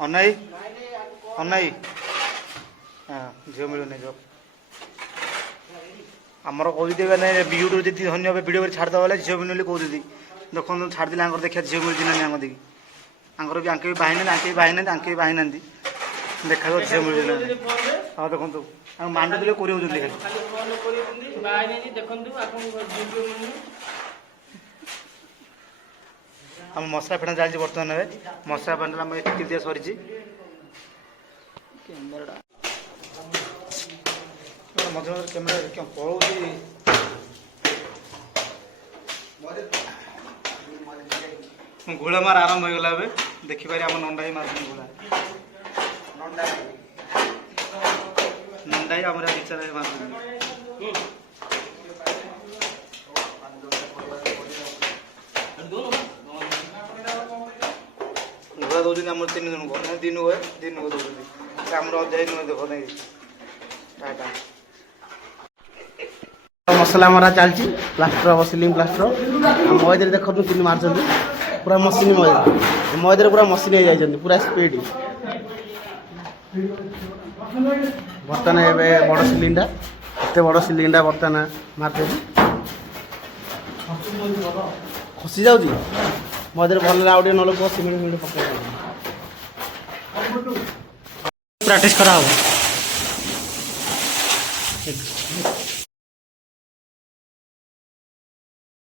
अनाई अनाई हाँ झील मिलूनी जो आमर कहते यूट्यूब जी धन्य भिडियो छाड़द बोले झील मिलूनी कहते देखो छाड़देले आंकर देखा झील मिलती ना आंक देखी आंकर भी आंके भी बाही ना आंके भी बाही ना आंके भी बाही ना देखा झील मिलती ना हाँ देखो मांड दिले कर आम मसला फेणा चलती बर्तमान मसला फेणा आम टिकी दिया सरी कैमेरा मझे मझे कैमेरा क्या पड़ोसी घोड़ा मार आरंभ हो गला देखिपारे आम नंदा ही मार घोड़ा नंदा ही आम विचार मार घोड़ा दौरान आम 3 जन को दिन को दौरान आम अध्याय नुह देख नहीं मसला मरा चलती प्लास्टर हम सिलिंग प्लास्टर मैदे देखो कि मार्च पूरा मशीन मैदे पूरा मशीन हो जाती पूरा स्पीड बर्तमान ए बड़ सिलिंडा एत बड़ सिलिंडा बर्तमान मारते खसी जाऊँगी मैदे भल आउटे ना लोग सिमेंट मिमेंट पकड़ प्रैक्टिस करा